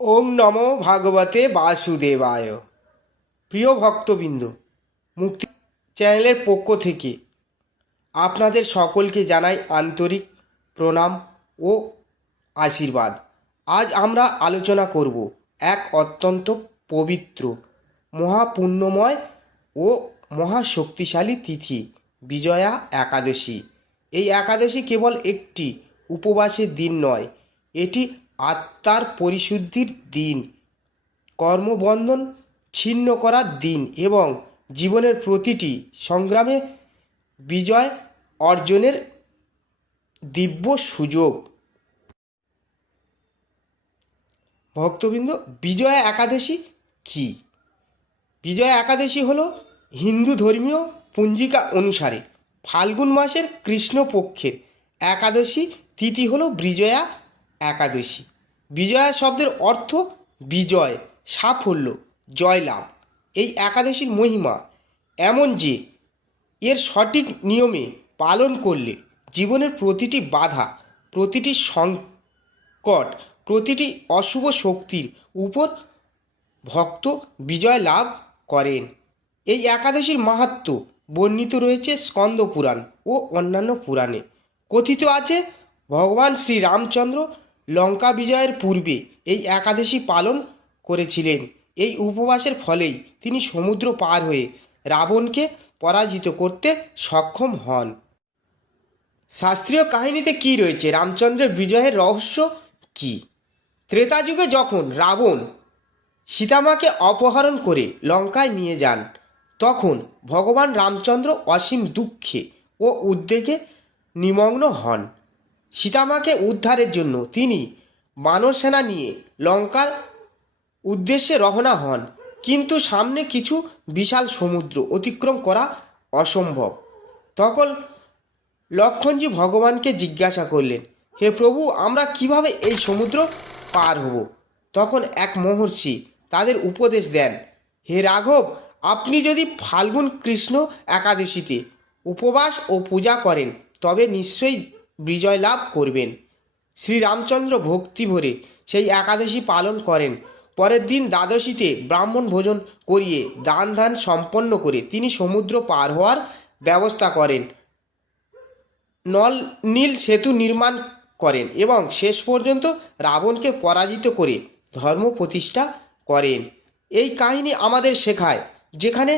ওং নমো ভাগবতে বাসুদেবায়। প্রিয় ভক্তবৃন্দ, মুক্তি চ্যানেলের পক্ষ থেকে আপনাদের সকলকে জানাই আন্তরিক প্রণাম ও আশীর্বাদ। আজ আমরা আলোচনা করব এক অত্যন্ত পবিত্র, মহাপুণ্যময় ও মহাশক্তিশালী তিথি, বিজয়া একাদশী। এই একাদশী কেবল একটি উপবাসের দিন নয়, এটি আত্মার পরিশুদ্ধির দিন, কর্মবন্ধন ছিন্ন করার দিন এবং জীবনের প্রতিটি সংগ্রামে বিজয় অর্জনের দিব্য সুযোগ। ভক্তবৃন্দ, বিজয়া একাদশী কী? বিজয়া একাদশী হল হিন্দু ধর্মীয় পঞ্জিকা অনুসারে ফাল্গুন মাসের কৃষ্ণপক্ষের একাদশী তিথি হল বিজয়া একাদশী। বিজয়া শব্দের অর্থ বিজয়, সাফল্য, জয়লাভ। এই একাদশীর মহিমা এমন যে এর সঠিক নিয়মে পালন করলে জীবনের প্রতিটি বাধা, প্রতিটি সংকট, প্রতিটি অশুভ শক্তির উপর ভক্ত বিজয় লাভ করেন। এই একাদশীর মাহাত্ম্য বর্ণিত রয়েছে স্কন্দ পুরাণ ও অন্যান্য পুরাণে। কথিত আছে, ভগবান শ্রী রামচন্দ্র লঙ্কা বিজয়ের পূর্বে এই একাদশী পালন করেছিলেন। এই উপবাসের ফলেই তিনি সমুদ্র পার হয়ে রাবণকে পরাজিত করতে সক্ষম হন। শাস্ত্রীয় কাহিনীতে কী রয়েছে? রামচন্দ্রের বিজয়ের রহস্য কী? ত্রেতা যুগে যখন রাবণ সীতামাকে অপহরণ করে লঙ্কায় নিয়ে যান, তখন ভগবান রামচন্দ্র অসীম দুঃখে ও উদ্বেগে নিমগ্ন হন। সীতামাকে উদ্ধারের জন্য তিনি বানর সেনা নিয়ে লঙ্কার উদ্দেশ্যে রওনা হন, কিন্তু সামনে কিছু বিশাল সমুদ্র অতিক্রম করা অসম্ভব। তখন লক্ষ্মণজি ভগবানকে জিজ্ঞাসা করলেন, হে প্রভু, আমরা কিভাবে এই সমুদ্র পার হব? তখন এক মহর্ষি তাদের উপদেশ দেন, হে রাঘব, আপনি যদি ফাল্গুন কৃষ্ণ একাদশীতে উপবাস ও পূজা করেন তবে নিশ্চয়ই বিজয় লাভ করবেন। শ্রীরামচন্দ্র ভক্তি ভরে সেই একাদশী পালন করেন। পরের দিন দ্বাদশীতে ব্রাহ্মণ ভোজন করিয়ে দান ধ্যান সম্পন্ন করে তিনি সমুদ্র পার হওয়ার ব্যবস্থা করেন, নল নীল সেতু নির্মাণ করেন এবং শেষ পর্যন্ত রাবণকে পরাজিত করে ধর্ম প্রতিষ্ঠা করেন। এই কাহিনী আমাদের শেখায়, যেখানে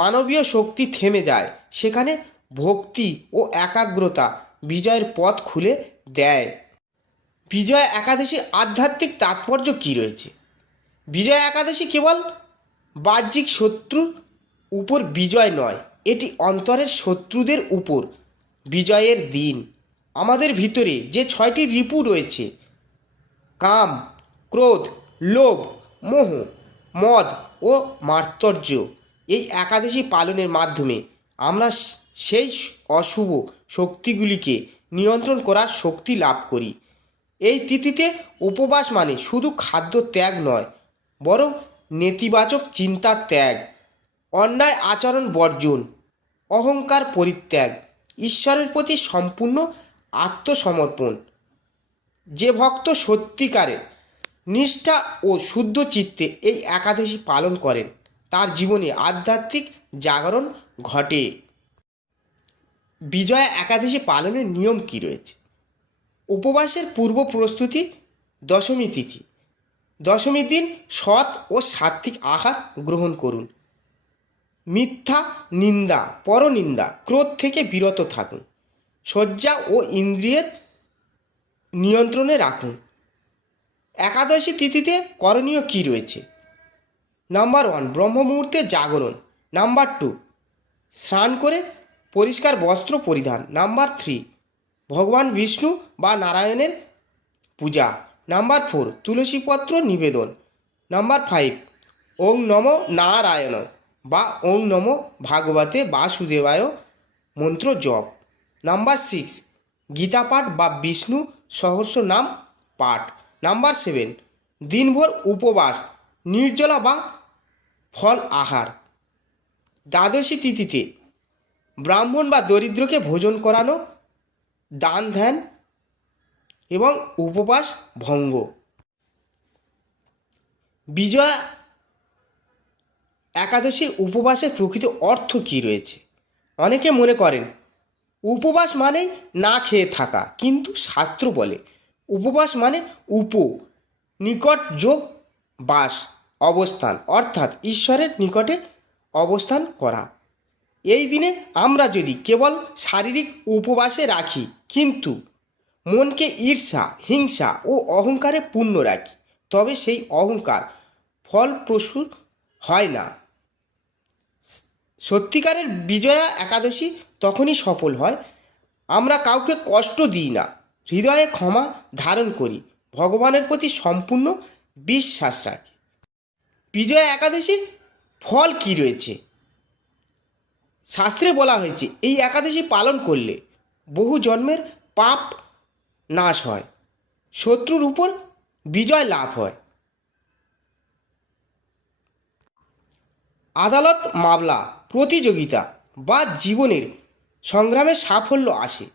মানবীয় শক্তি থেমে যায় সেখানে ভক্তি ও একাগ্রতা বিজয়ের পথ খুলে দেয়। বিজয়া একাদশীর আধ্যাত্মিক তাৎপর্য কী রয়েছে? বিজয়া একাদশী কেবল বাহ্যিক শত্রুর উপর বিজয় নয়, এটি অন্তরের শত্রুদের উপর বিজয়ের দিন। আমাদের ভিতরে যে ছয়টি রিপু রয়েছে, কাম, ক্রোধ, লোভ, মোহ, মদ ও মার্তর্য, এই একাদশী পালনের মাধ্যমে আমরা সেই অশুভ শক্তিগুলিকে নিয়ন্ত্রণ করার শক্তি লাভ করি। এই তিথিতে উপবাস মানে শুধু খাদ্য ত্যাগ নয়, বরং নেতিবাচক চিন্তার ত্যাগ, অন্যায় আচরণ বর্জন, অহংকার পরিত্যাগ, ঈশ্বরের প্রতি সম্পূর্ণ আত্মসমর্পণ। যে ভক্ত সত্যিকারে নিষ্ঠা ও শুদ্ধ চিত্তে এই একাদশী পালন করেন তার জীবনে আধ্যাত্মিক জাগরণ ঘটে। বিজয়া একাদশী পালনের নিয়ম কী রয়েছে? উপবাসের পূর্ব প্রস্তুতি। দশমী তিথি। দশমীর দিন সৎ ও সাত্ত্বিক আহার গ্রহণ করুন। মিথ্যা নিন্দা, পরনিন্দা, ক্রোধ থেকে বিরত থাকুন। শয্যা ও ইন্দ্রিয়ের নিয়ন্ত্রণে রাখুন। একাদশী তিথিতে করণীয় কী রয়েছে? নাম্বার 1, ব্রহ্ম মুহূর্তে জাগরণ। নাম্বার 2, স্নান করে পরিষ্কার বস্ত্র পরিধান। নাম্বার 3, ভগবান বিষ্ণু বা নারায়ণের পূজা। নাম্বার 4, তুলসীপত্র নিবেদন। নাম্বার 5, ওং নমো নারায়ণ বা ওং নমো ভাগবতে বাসুদেবায় মন্ত্র জপ। নাম্বার 6, গীতা পাঠ বা বিষ্ণু সহস্র নাম পাঠ। নাম্বার 7, দিনভর উপবাস, নির্জলা বা ফল আহার। দ্বাদশী তিথিতে ব্রাহ্মণ বা দরিদ্রকে ভোজন করানো, দান ধ্যান এবং উপবাস ভঙ্গ। বিজয়া একাদশীর উপবাসের প্রকৃত অর্থ কী রয়েছে? অনেকে মনে করেন উপবাস মানে না খেয়ে থাকা, কিন্তু শাস্ত্র বলে উপবাস মানে নিকট যোগ বাস অবস্থান, অর্থাৎ ঈশ্বরের নিকটে অবস্থান করা। এই দিনে আমরা যদি কেবল শারীরিক উপবাসে রাখি, কিন্তু মনকে ঈর্ষা, হিংসা ও অহংকারে পূর্ণ রাখি, তবে সেই অহংকার ফলপ্রসূ হয় না। সত্যিকারের বিজয়া একাদশী তখনই সফল হয় আমরা কাউকে কষ্ট দিই না, হৃদয়ে ক্ষমা ধারণ করি, ভগবানের প্রতি সম্পূর্ণ বিশ্বাস রাখি। বিজয়া একাদশীর ফল কি রয়েছে? শাস্ত্রে বলা হয়েছে এই একাদশী পালন করলে বহু জন্মের পাপ নাশ হয়, শত্রুর উপর বিজয় লাভ হয়, আদালত মামলা, প্রতিযোগিতা বা জীবনের সংগ্রামে সাফল্য আসে,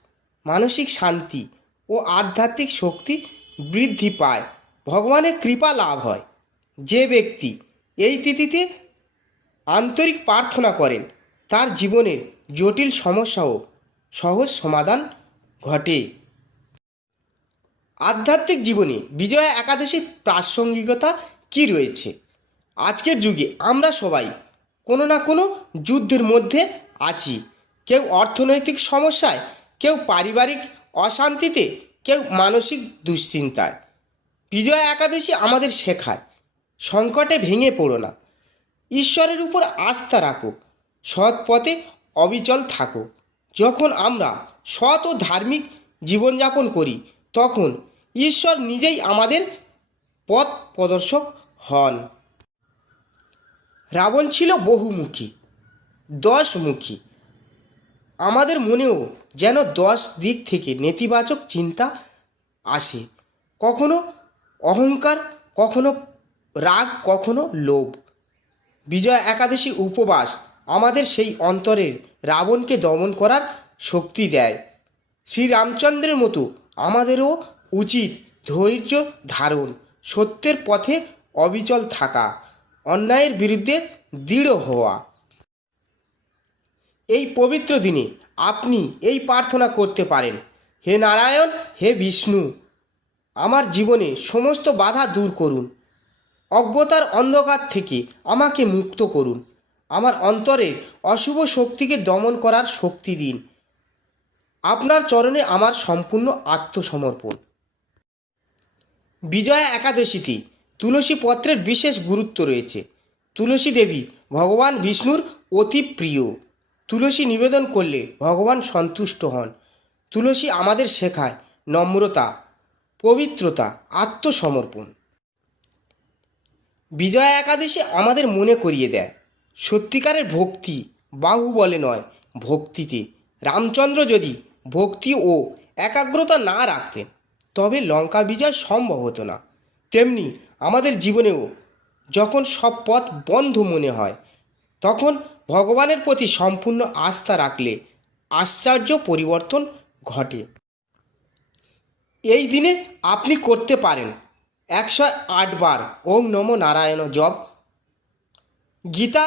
মানসিক শান্তি ও আধ্যাত্মিক শক্তি বৃদ্ধি পায়, ভগবানের কৃপা লাভ হয়। যে ব্যক্তি এই তিথিতে আন্তরিক প্রার্থনা করেন তার জীবনের জটিল সমস্যাও সহজ সমাধান ঘটে। আধ্যাত্মিক জীবনে বিজয়া একাদশীর প্রাসঙ্গিকতা কী রয়েছে? আজকের যুগে আমরা সবাই কোনো না কোনো যুদ্ধের মধ্যে আছি, কেউ অর্থনৈতিক সমস্যায়, কেউ পারিবারিক অশান্তিতে, কেউ মানসিক দুশ্চিন্তায়। বিজয়া একাদশী আমাদের শেখায় সংকটে ভেঙে পড়ো না, ঈশ্বরের উপর আস্থা রাখো, সৎ পথে অবিচল থাকো। যখন আমরা সৎ ও ধার্মিক জীবনযাপন করি তখন ঈশ্বর নিজেই আমাদের পথ প্রদর্শক হন। রাবণ ছিল বহুমুখী, দশমুখী। আমাদের মনেও যেন 10 দিক থেকে নেতিবাচক চিন্তা আসে, কখনো অহংকার, কখনো রাগ, কখনো লোভ। বিজয়া একাদশী উপবাস আমাদের সেই অন্তরের রাবণকে দমন করার শক্তি দেয়। শ্রীরামচন্দ্রের মতো আমাদেরও উচিত ধৈর্য ধারণ, সত্যের পথে অবিচল থাকা, অন্যায়ের বিরুদ্ধে দৃঢ় হওয়া। এই পবিত্র দিনে আপনি এই প্রার্থনা করতে পারেন, হে নারায়ণ, হে বিষ্ণু, আমার জীবনে সমস্ত বাধা দূর করুন, অজ্ঞতার অন্ধকার থেকে আমাকে মুক্ত করুন, আমার অন্তরে অশুভ শক্তিকে দমন করার শক্তি দিন। আপনার চরণে আমার সম্পূর্ণ আত্মসমর্পণ। বিজয়া একাদশীতে তুলসী পত্রের বিশেষ গুরুত্ব রয়েছে। তুলসী দেবী ভগবান বিষ্ণুর অতি প্রিয়। তুলসী নিবেদন করলে ভগবান সন্তুষ্ট হন। তুলসী আমাদের শেখায় নম্রতা, পবিত্রতা, আত্মসমর্পণ। বিজয়া একাদশী আমাদের মনে করিয়ে দেয় সত্যিকারের ভক্তি বাহুবলে নয়, ভক্তিতে। রামচন্দ্র যদি ভক্তি ও একাগ্রতা না রাখতেন তবে লঙ্কা বিজয় সম্ভব হতো না। তেমনি আমাদের জীবনেও যখন সব পথ বন্ধ মনে হয় তখন ভগবানের প্রতি সম্পূর্ণ আস্থা রাখলে আশ্চর্য পরিবর্তন ঘটে। এই দিনে আপনি করতে পারেন 108 বার ওম নমো নারায়ণ জপ, গীতা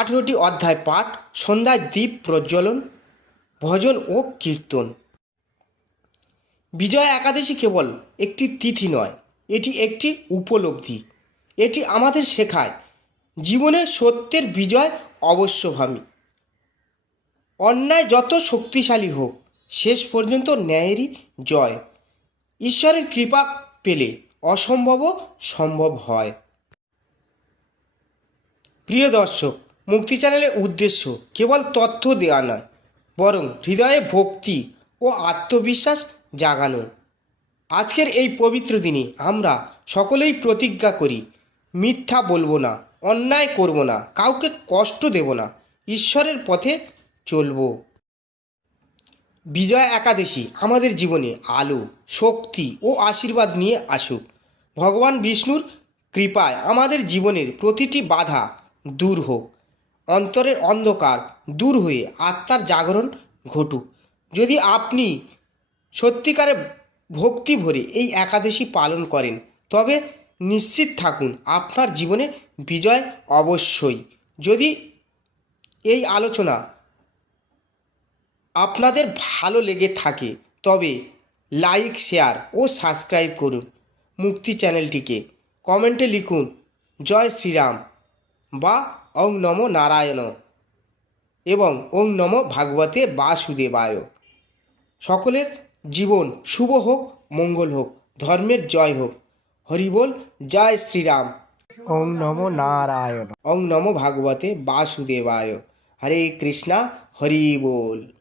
18টি অধ্যায় পাঠ, সন্ধ্যায় দীপ প্রজ্বলন, ভজন ও কীর্তন। বিজয়া একাদশী কেবল একটি তিথি নয়, এটি একটি উপলব্ধি। এটি আমাদের শেখায় জীবনে সত্যের বিজয় অবশ্যভাবী। অন্যায় যত শক্তিশালী হোক, শেষ পর্যন্ত ন্যায়েরই জয়। ঈশ্বরের কৃপা পেলে অসম্ভবও সম্ভব হয়। প্রিয় দর্শক, মুক্তি চ্যানেলের উদ্দেশ্য কেবল তথ্য দেওয়া নয়, বরং হৃদয়ে ভক্তি ও আত্মবিশ্বাস জাগানো। আজকের এই পবিত্র দিনে আমরা সকলেই প্রতিজ্ঞা করি, মিথ্যা বলবো না, অন্যায় করব না, কাউকে কষ্ট দেব না, ঈশ্বরের পথে চলব। বিজয়া একাদশী আমাদের জীবনে আলো, শক্তি ও আশীর্বাদ নিয়ে আসুক। ভগবান বিষ্ণুর কৃপায় আমাদের জীবনের প্রতিটি বাধা দূর হোক, অন্তরের অন্ধকার দূর হয়ে আত্মার জাগরণ ঘটুক। যদি আপনি সত্যিকারে ভক্তি ভরে এই একাদশী পালন করেন তবে নিশ্চিত থাকুন আপনার জীবনে বিজয় অবশ্যই। যদি এই আলোচনা আপনাদের ভালো লেগে থাকে তবে লাইক, শেয়ার ও সাবস্ক্রাইব করুন মুক্তি চ্যানেলটিকে। কমেন্টে লিখুন জয় শ্রীরাম বা ওং নমো নারায়ণ এবং ওং নমো ভাগবতে বাসুদেবায়। সকলের জীবন শুভ হোক, মঙ্গল হোক, ধর্মের জয় হোক। হরি বল, জয় শ্রীরাম। ওং নমো নারায়ণ, ওং নমো ভাগবতে বাসুদেবায়। হরে কৃষ্ণা, হরি বল।